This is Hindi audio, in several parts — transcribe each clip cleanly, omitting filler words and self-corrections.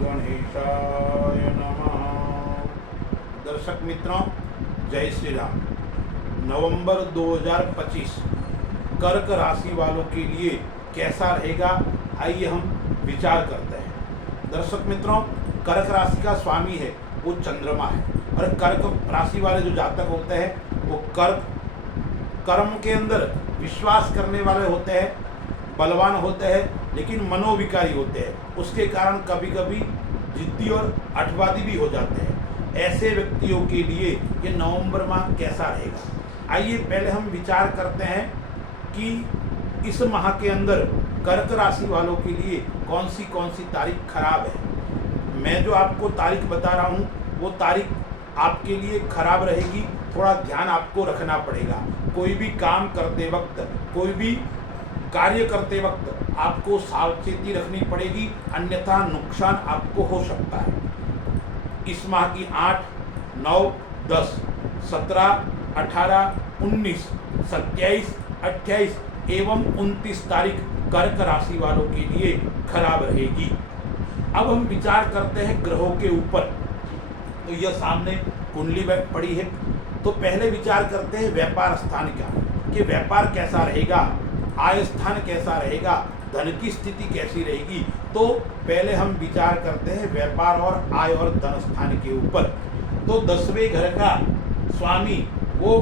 गणेशाय नमः। दर्शक मित्रों, जय श्री राम। नवंबर 2025 कर्क राशि वालों के लिए कैसा रहेगा, आइए हम विचार करते हैं। दर्शक मित्रों, कर्क राशि का स्वामी है वो चंद्रमा है, और कर्क राशि वाले जो जातक होते हैं वो कर्म के अंदर विश्वास करने वाले होते हैं, बलवान होते हैं, लेकिन मनोविकारी होते हैं। उसके कारण कभी कभी जिद्दी और अठवादी भी हो जाते हैं। ऐसे व्यक्तियों के लिए ये नवंबर माह कैसा रहेगा, आइए पहले हम विचार करते हैं कि इस माह के अंदर कर्क राशि वालों के लिए कौन सी तारीख खराब है। मैं जो आपको तारीख बता रहा हूँ वो तारीख आपके लिए खराब रहेगी, थोड़ा ध्यान आपको रखना पड़ेगा। कोई भी काम करते वक्त, कोई भी कार्य करते वक्त आपको सावचेती रखनी पड़ेगी, अन्यथा नुकसान आपको हो सकता है। इस माह की 8, 9, 10, 17, 18, 19, 27, 28 एवं 29 तारीख कर्क राशि वालों के लिए खराब रहेगी। अब हम विचार करते हैं ग्रहों के ऊपर। तो यह सामने कुंडली बैठ पड़ी है, तो पहले विचार करते हैं व्यापार स्थान का, कि व्यापार कैसा रहेगा, आय स्थान कैसा रहेगा, धन की स्थिति कैसी रहेगी। तो पहले हम विचार करते हैं व्यापार और आय और धन स्थान के ऊपर। तो 10वें घर का स्वामी वो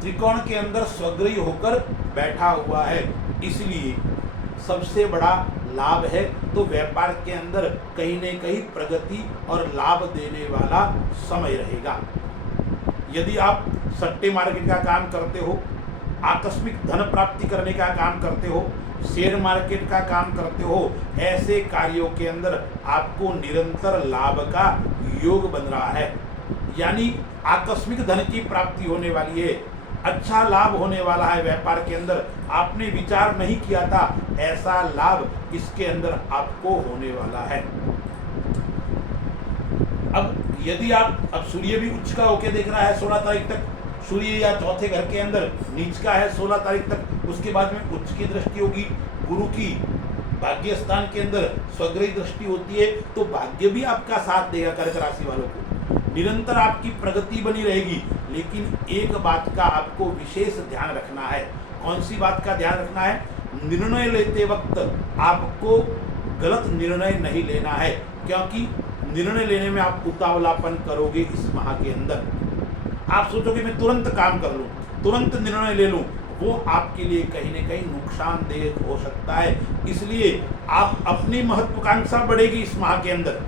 त्रिकोण के अंदर स्वगृही होकर बैठा हुआ है, इसलिए सबसे बड़ा लाभ है। तो व्यापार के अंदर कहीं न कहीं प्रगति और लाभ देने वाला समय रहेगा। यदि आप सट्टे मार्केट का काम करते हो, आकस्मिक धन प्राप्ति करने का काम करते हो, शेयर मार्केट का काम करते हो, ऐसे कार्यों के अंदर आपको निरंतर लाभ का योग बन रहा है। यानी आकस्मिक धन की प्राप्ति होने वाली है, अच्छा लाभ होने वाला है। व्यापार के अंदर आपने विचार नहीं किया था, ऐसा लाभ इसके अंदर आपको होने वाला है। अब यदि अब सूर्य भी उच्च का होके देख रहा है 16 तारीख तक, सूर्य या चौथे घर के अंदर नीच का है 16 तारीख तक, उसके बाद में उच्च की दृष्टि होगी। गुरु की भाग्य स्थान के अंदर स्वगृही दृष्टि होती है, तो भाग्य भी आपका साथ देगा। कर्क राशि वालों को निरंतर आपकी प्रगति बनी रहेगी, लेकिन एक बात का आपको विशेष ध्यान रखना है। कौन सी बात का ध्यान रखना है? निर्णय लेते वक्त आपको गलत निर्णय नहीं लेना है, क्योंकि निर्णय लेने में आप उतावलापन करोगे। इस माह के अंदर आप सोचोगे मैं तुरंत काम कर लूं, तुरंत निर्णय ले लूं, वो आपके लिए कहीं न कहीं नुकसानदेह हो सकता है। इसलिए आप अपनी महत्वाकांक्षा बढ़ेगी इस माह के अंदर,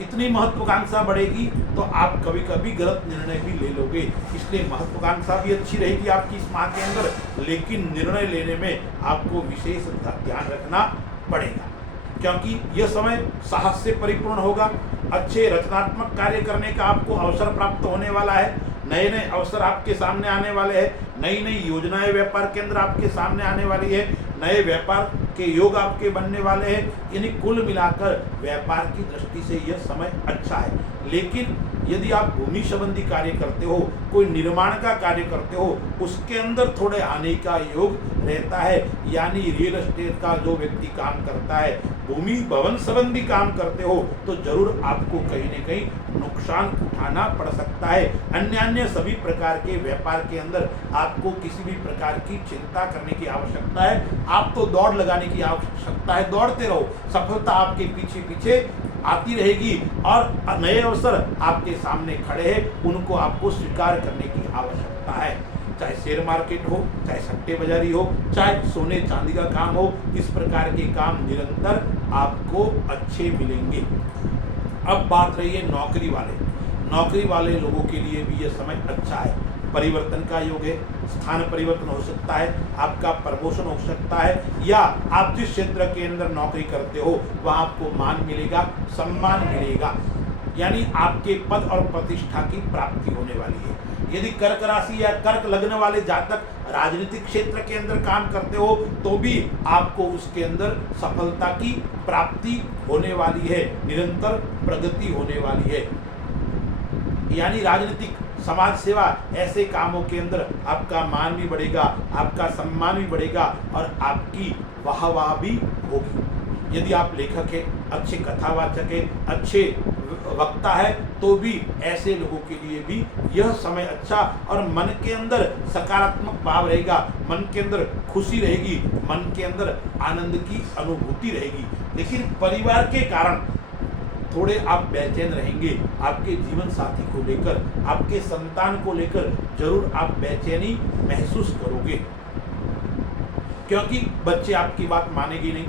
इतनी महत्वाकांक्षा बढ़ेगी तो आप कभी कभी गलत निर्णय भी ले लोगे। इसलिए महत्वाकांक्षा भी अच्छी रहेगी आपकी इस माह के अंदर, लेकिन निर्णय लेने में आपको विशेष ध्यान रखना पड़ेगा, क्योंकि यह समय साहस से परिपूर्ण होगा। अच्छे रचनात्मक कार्य करने का आपको अवसर प्राप्त होने वाला है। नए नए अवसर आपके सामने आने वाले हैं, नई नई योजनाएं व्यापार के अंदर आपके सामने आने वाली है, नए व्यापार के योग आपके बनने वाले हैं। यानी कुल मिलाकर व्यापार की दृष्टि से यह समय अच्छा है। लेकिन यदि आप भूमि संबंधी कार्य करते हो, कोई निर्माण का कार्य करते हो, उसके अंदर थोड़े आने का योग रहता है। यानी रियल एस्टेट का जो व्यक्ति काम करता है, भूमि भवन संबंधी काम करते हो, तो जरूर आपको कहीं न कहीं नुकसान उठाना पड़ सकता है। अन्य सभी प्रकार के व्यापार के अंदर आपको किसी भी प्रकार की चिंता करने की आवश्यकता है। आप तो दौड़ लगाने की आवश्यकता है, दौड़ते रहो, सफलता आपके पीछे पीछे आती रहेगी और नए अवसर आपके सामने खड़े हैं, उनको आपको स्वीकार करने की आवश्यकता है। चाहे शेयर मार्केट हो, चाहे सट्टे बाजारी हो, चाहे सोने चांदी का काम हो, इस प्रकार के काम निरंतर आपको अच्छे मिलेंगे। अब बात रही है नौकरी वाले लोगों के लिए भी यह समय अच्छा है। परिवर्तन का योग है, स्थान परिवर्तन हो सकता है, आपका प्रमोशन हो सकता है, या आप जिस क्षेत्र के अंदर नौकरी करते हो वहाँ आपको मान मिलेगा, सम्मान मिलेगा। यानी आपके पद और प्रतिष्ठा की प्राप्ति होने वाली है। यदि कर्क राशि या कर्क लग्न वाले जातक राजनीतिक क्षेत्र के अंदर काम करते हो, तो भी आपको उसके अंदर सफलता की प्राप्ति होने वाली है, निरंतर प्रगति होने वाली है। यानी राजनीतिक, समाज सेवा, ऐसे कामों के अंदर आपका मान भी बढ़ेगा, आपका सम्मान भी बढ़ेगा और आपकी वाहवाह भी होगी। यदि आप लेखक है, अच्छे कथावाचक है, अच्छे वक्ता है, तो भी ऐसे लोगों के लिए भी यह समय अच्छा, और मन के अंदर सकारात्मक भाव रहेगा, मन के अंदर खुशी रहेगी, मन के अंदर आनंद की अनुभूति रहेगी। लेकिन परिवार के कारण थोड़े आप बेचैन रहेंगे, आपके जीवन साथी को लेकर, आपके संतान को लेकर जरूर आप बेचैनी महसूस करोगे, क्योंकि बच्चे आपकी बात मानेगी नहीं,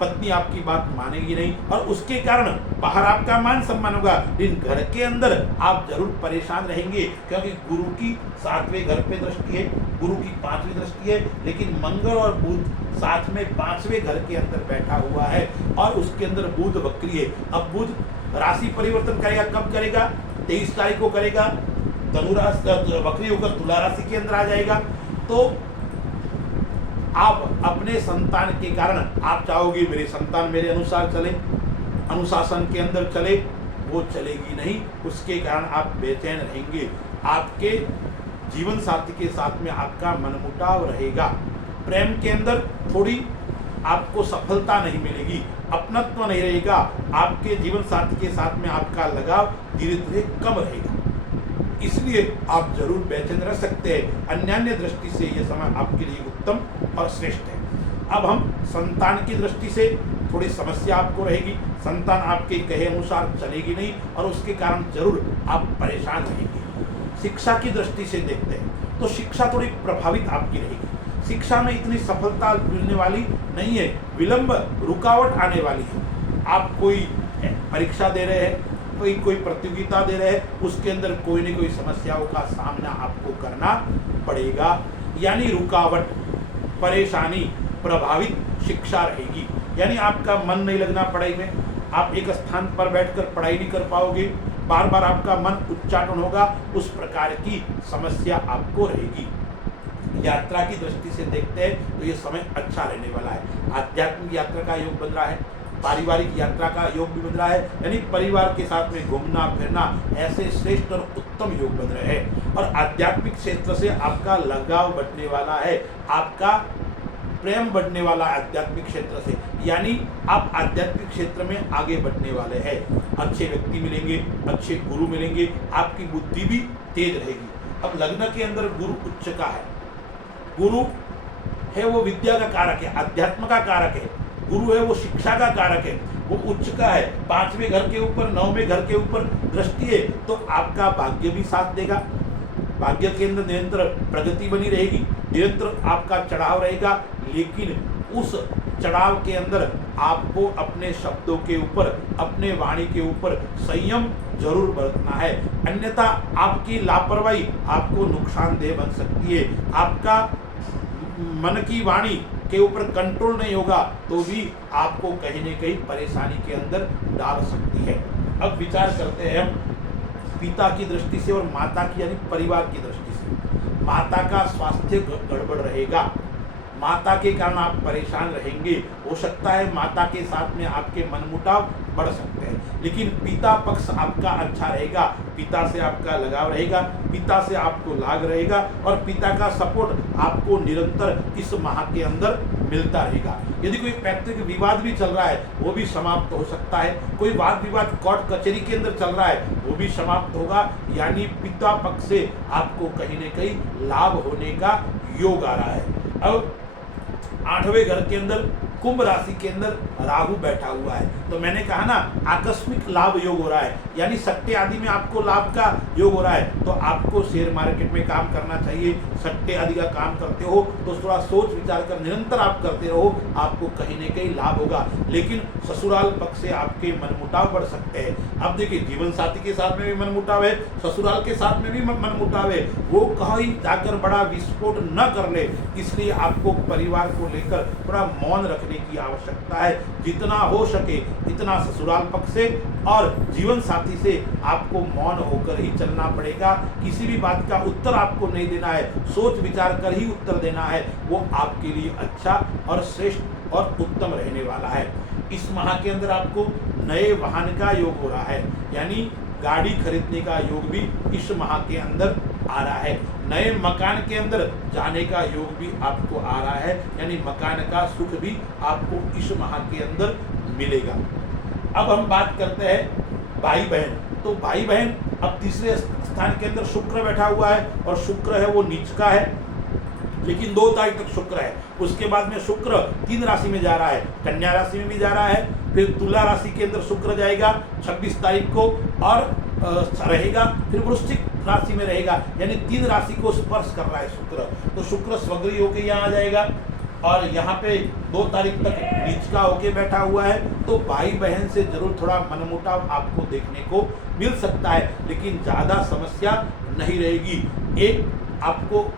पत्नी आपकी बात मानेगी नहीं, और उसके कारण बाहर आपका मान सम्मान होगा, लेकिन घर के अंदर आप जरूर परेशान रहेंगे, क्योंकि गुरु की 7वें घर पे दृष्टि है, गुरु की 5वीं दृष्टि है, लेकिन मंगल और बुध साथ में 5वें घर के अंदर बैठा हुआ है, और उसके अंदर बुध वक्री है। अब बुध राशि परिवर्तन करेगा, कब करेगा? 23 तारीख को करेगा, धनु राशि वक्री होकर तुला राशि के अंदर आ जाएगा। तो आप अपने संतान के कारण आप चाहोगे मेरे संतान मेरे अनुसार चले, अनुशासन के अंदर चले, वो चलेगी नहीं, उसके कारण आप बेचैन रहेंगे, आपके जीवन साथी के साथ में आपका मनमुटाव रहेगा, प्रेम के अंदर थोड़ी आपको सफलता नहीं मिलेगी, अपनत्व नहीं रहेगा, आपके जीवन साथी के साथ में आपका लगाव धीरे धीरे कम रहेगा, इसलिए आप जरूर बेचैन रह सकते हैं। अन्यान्य दृष्टि से यह समय आपके लिए उत्तम और श्रेष्ठ है। अब हम संतान की दृष्टि से थोड़ी समस्या आपको रहेगी, संतान आपके कहे अनुसार चलेगी नहीं, और उसके कारण जरूर आप परेशान रहेंगे। शिक्षा की दृष्टि से देखते हैं तो शिक्षा थोड़ी प्रभावित आपकी रहेगी, शिक्षा में इतनी सफलता मिलने वाली नहीं है, विलंब रुकावट आने वाली है। आप कोई परीक्षा दे रहे हैं, कोई प्रतियोगिता दे रहे हैं, उसके अंदर कोई न कोई समस्याओं का सामना आपको करना पड़ेगा, यानी रुकावट, परेशानी, प्रभावित शिक्षा रहेगी, यानी आपका मन नहीं लगना पढ़ाई में, आप एक स्थान पर बैठकर पढ़ाई नहीं कर पाओगे, बार बार आपका मन उच्चाटन होगा, उस प्रकार की समस्या आपको रहेगी। यात्रा की दृष्टि से देखते हैं तो ये समय अच्छा रहने वाला है, आध्यात्मिक यात्रा का योग बन रहा है, पारिवारिक यात्रा का योग भी बन रहा है, यानी परिवार के साथ में घूमना फिरना, ऐसे श्रेष्ठ और उत्तम योग बन रहे हैं, और आध्यात्मिक क्षेत्र से आपका लगाव बढ़ने वाला है, आपका प्रेम बढ़ने वाला आध्यात्मिक क्षेत्र से, यानी आप आध्यात्मिक क्षेत्र में आगे बढ़ने वाले हैं, अच्छे व्यक्ति मिलेंगे, अच्छे गुरु मिलेंगे, आपकी बुद्धि भी तेज रहेगी। अब लग्न के अंदर गुरु उच्च का है, गुरु है वो विद्या का कारक है, अध्यात्म का कारक है, गुरु है वो शिक्षा का कारक है, वो उच्च का है, 5वें घर के ऊपर 9वें घर के ऊपर दृष्टि है, तो आपका भाग्य भी साथ देगा, भाग्य के अंदर निरंतर प्रगति बनी रहेगी, निरंतर आपका चढ़ाव रहेगा, लेकिन उस चढ़ाव के अंदर आपको अपने शब्दों के ऊपर, अपने वाणी के ऊपर संयम जरूर बरतना है, अन्यथा आपकी लापरवाही आपको नुकसानदेह बन सकती है, आपका मन की वाणी के ऊपर कंट्रोल नहीं होगा तो भी आपको कहीं न कहीं परेशानी के अंदर डाल सकती है। अब विचार करते हैं हम पिता की दृष्टि से और माता की यानी परिवार की दृष्टि से। माता का स्वास्थ्य गड़बड़ रहेगा, माता के कारण आप परेशान रहेंगे, हो सकता है माता के साथ में आपके मनमुटाव बढ़ सकते हैं, लेकिन पिता पक्ष आपका अच्छा रहेगा, पिता से आपका लगाव रहेगा, पिता से आपको लाग रहेगा, और पिता का सपोर्ट आपको निरंतर इस माह के अंदर मिलता रहेगा। यदि कोई पैतृक विवाद भी चल रहा है वो भी समाप्त हो सकता है, कोई वाद विवाद कोर्ट कचहरी के अंदर चल रहा है वो भी समाप्त होगा, यानी पिता पक्ष से आपको कहीं न कहीं लाभ होने का योग आ रहा है। अब 8वें घर के अंदर कुंभ राशि के अंदर राहु बैठा हुआ है, तो मैंने कहा ना आकस्मिक लाभ योग हो रहा है, यानी सट्टे आदि में आपको लाभ का योग हो रहा है, तो आपको शेयर मार्केट में काम करना चाहिए। सट्टे आदि का काम करते हो तो थोड़ा सोच विचार कर निरंतर आप करते रहो, आपको कहीं न कहीं लाभ होगा, लेकिन ससुराल पक्ष से आपके मनमुटाव बढ़ सकते हैं। अब देखिए जीवन साथी के साथ में भी मनमुटाव है, ससुराल के साथ में भी मनमुटाव है, वो कहीं जाकर बड़ा विस्फोट न कर ले, इसलिए आपको परिवार को लेकर थोड़ा मौन रखने की आवश्यकता है। जितना हो सके इतना ससुराल पक्ष से और जीवन साथी से आपको मौन होकर ही चलना पड़ेगा। किसी भी बात का उत्तर आपको नहीं देना है, सोच विचार कर ही उत्तर देना है, वो आपके लिए अच्छा और श्रेष्ठ और उत्तम रहने वाला है। इस माह के अंदर आपको नए वाहन का योग हो रहा है, यानी गाड़ी खरीदने का योग भी इस माह के अंदर आ रहा है। नए मकान के अंदर जाने का योग भी आपको आ रहा है, यानी मकान का सुख भी आपको इस माह के अंदर मिलेगा। अब हम बात करते हैं भाई बहन। तो भाई बहन, अब तीसरे स्थान के अंदर शुक्र बैठा हुआ है और शुक्र है वो नीच का है, लेकिन 2 तारीख तक शुक्र है। उसके बाद में शुक्र 3 राशि में जा रहा है, कन्या राशि में भी जा रहा है, फिर तुला राशि के अंदर शुक्र जाएगा 26 तारीख को और रहेगा, फिर वृश्चिक राशि में रहेगा, यानी 3 राशि को स्पर्श कर रहा है शुक्र। तो शुक्र स्वग्रही होकर यहाँ आ जाएगा और यहाँ पे 2 तारीख तक नीच का होके बैठा हुआ है। तो भाई बहन से जरूर थोड़ा मनमुटाव आपको देखने को मिल सकता है, लेकिन ज़्यादा समस्या नहीं रहेगी। एक आपको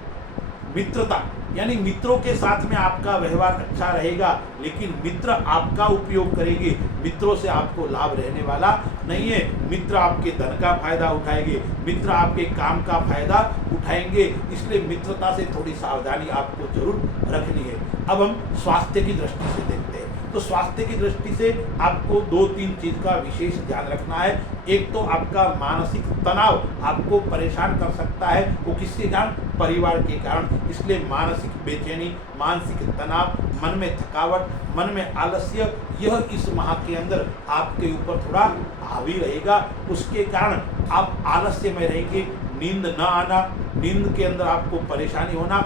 मित्रता, यानी मित्रों के साथ में आपका व्यवहार अच्छा रहेगा, लेकिन मित्र आपका उपयोग करेंगे, मित्रों से आपको लाभ रहने वाला नहीं है। मित्र आपके धन का फायदा उठाएंगे, मित्र आपके काम का फायदा उठाएंगे, इसलिए मित्रता से थोड़ी सावधानी आपको जरूर रखनी है। अब हम स्वास्थ्य की दृष्टि से देखते हैं। तो स्वास्थ्य की दृष्टि से आपको 2-3 चीज का विशेष ध्यान रखना है। एक तो आपका मानसिक तनाव आपको परेशान कर सकता है, वो किसके कारण? परिवार के कारण। इसलिए मानसिक बेचैनी, मानसिक तनाव, मन में थकावट, मन में आलस्य, यह इस माह के अंदर आपके ऊपर थोड़ा हावी रहेगा। उसके कारण आप आलस्य में रहेंगे, नींद न आना, नींद के अंदर आपको परेशानी होना,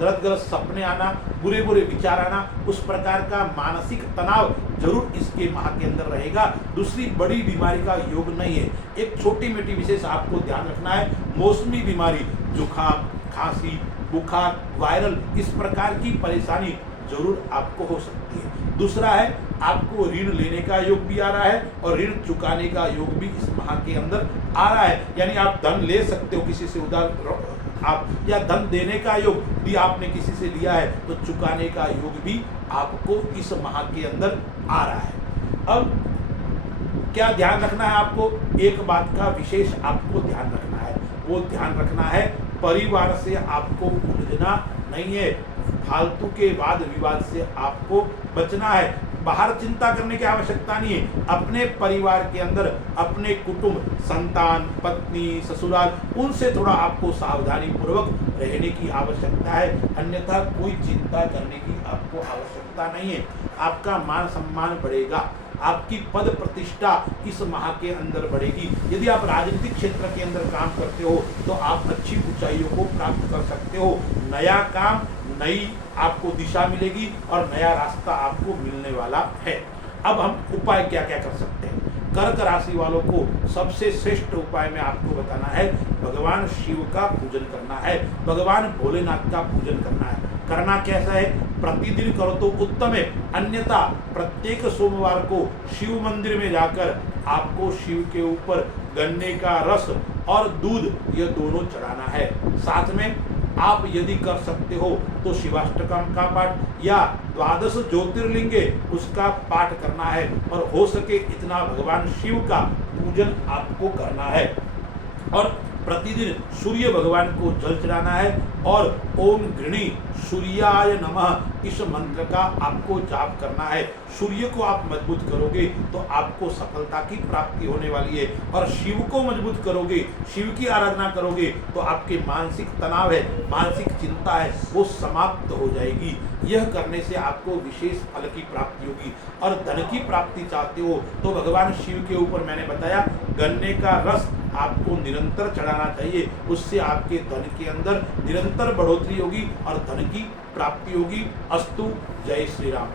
गलत सपने आना, बुरे विचार आना, उस प्रकार का मानसिक तनाव जरूर इसके माह के अंदर रहेगा। दूसरी बड़ी बीमारी का योग नहीं है, एक छोटी मोटी विशेष आपको ध्यान रखना है। मौसमी बीमारी, जुकाम, खांसी, बुखार, वायरल, इस प्रकार की परेशानी जरूर आपको हो सकती है। दूसरा है आपको ऋण लेने का योग भी आ रहा है और ऋण चुकाने का योग भी इस माह के अंदर आ रहा है, यानी आप धन ले सकते हो किसी से उधार आप, या धन देने का योग भी आपने किसी से लिया है तो चुकाने का योग भी आपको इस माह के अंदर आ रहा है। अब क्या ध्यान रखना है आपको? एक बात का विशेष आपको ध्यान रखना है, वो ध्यान रखना है परिवार से आपको उलझना नहीं है, फालतू के वाद विवाद से आपको बचना है। बाहर चिंता करने की आवश्यकता नहीं है, अपने परिवार के अंदर अपने कुटुंब, संतान, पत्नी, ससुराल, उनसे थोड़ा आपको सावधानी पूर्वक रहने की आवश्यकता है, अन्यथा कोई चिंता करने की आपको आवश्यकता नहीं है। आपका मान सम्मान बढ़ेगा, आपकी पद प्रतिष्ठा इस माह के अंदर बढ़ेगी। यदि आप राजनीतिक क्षेत्र के अंदर काम करते हो तो आप अच्छी ऊंचाइयों को प्राप्त कर सकते हो। नया काम, नई आपको दिशा मिलेगी और नया रास्ता आपको मिलने वाला है। अब हम उपाय क्या क्या कर सकते हैं? कर्क राशि वालों को सबसे श्रेष्ठ उपाय में आपको बताना है, भगवान शिव का पूजन करना है, भगवान भोलेनाथ का पूजन करना है। करना कैसा है? प्रतिदिन करो तो उत्तम है, अन्यथा प्रत्येक सोमवार को शिव मंदिर में जाकर आपको शिव के ऊपर गन्ने का रस और दूध, यह दोनों चढ़ाना है। साथ में आप यदि कर सकते हो तो शिवाष्टकम का पाठ या 12 ज्योतिर्लिंगे उसका पाठ करना है, और हो सके इतना भगवान शिव का पूजन आपको करना है। और प्रतिदिन सूर्य भगवान को जल चढ़ाना है और ओम गृणी सूर्याय नमः इस मंत्र का आपको जाप करना है। सूर्य को आप मजबूत करोगे तो आपको सफलता की प्राप्ति होने वाली है, और शिव को मजबूत करोगे, शिव की आराधना करोगे तो आपके मानसिक तनाव है, मानसिक चिंता है, वो समाप्त हो जाएगी। यह करने से आपको विशेष फल की प्राप्ति होगी। और धन की प्राप्ति चाहते हो तो भगवान शिव के ऊपर मैंने बताया गन्ने का रस आपको निरंतर चढ़ाना चाहिए, उससे आपके धन के अंदर निरंतर बढ़ोतरी होगी और धन की प्राप्ति होगी। अस्तु, जय श्री राम।